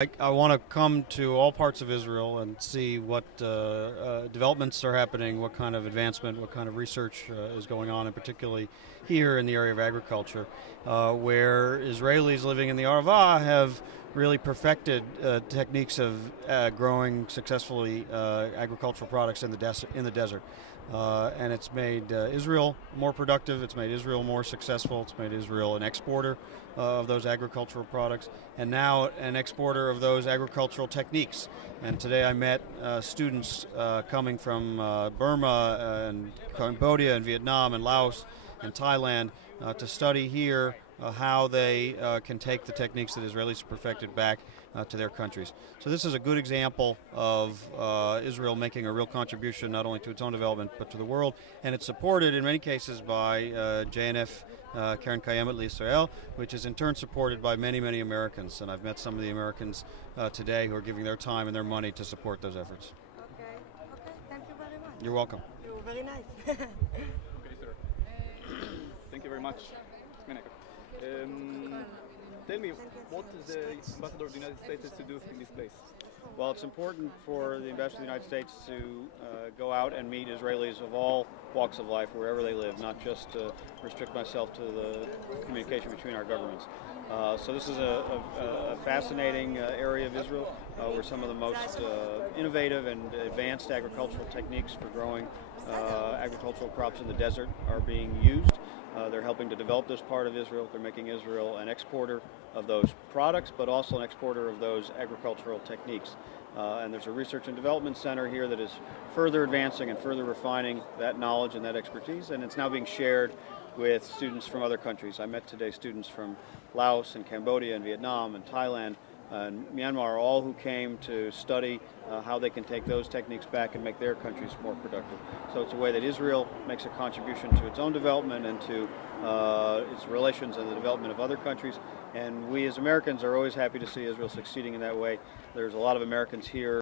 I want to come to all parts of Israel and see what developments are happening, what kind of advancement, what kind of research is going on, and particularly here in the area of agriculture, where Israelis living in the Arava have really perfected techniques of growing successfully agricultural products in the desert. And it's made Israel more productive, it's made Israel more successful, it's made Israel an exporter of those agricultural products, and now an exporter of those agricultural techniques. And today I met students coming from Burma and Cambodia and Vietnam and Laos and Thailand to study here how they can take the techniques that Israelis perfected back to their countries. So this is a good example of Israel making a real contribution not only to its own development but to the world, and it's supported in many cases by JNF, Karen Kayemet L'Israel, which is in turn supported by many, many Americans. And I've met some of the Americans today who are giving their time and their money to support those efforts. Okay, thank you very much. You're welcome. You're very nice. Okay, sir. Thank you very much. Tell me, what is the ambassador of the United States has to do in this place? Well, it's important for the ambassador of the United States to go out and meet Israelis of all walks of life, wherever they live, not just restrict myself to the communication between our governments. So this is a fascinating area of Israel where some of the most innovative and advanced agricultural techniques for growing agricultural crops in the desert are being used. They're helping to develop this part of Israel. They're making Israel an exporter of those products, but also an exporter of those agricultural techniques. And there's a research and development center here that is further advancing and further refining that knowledge and that expertise, and it's now being shared with students from other countries. I met today students from Laos and Cambodia and Vietnam and Thailand and Myanmar, all who came to study how they can take those techniques back and make their countries more productive. So it's a way that Israel makes a contribution to its own development and to its relations and the development of other countries. And we as Americans are always happy to see Israel succeeding in that way. There's a lot of Americans here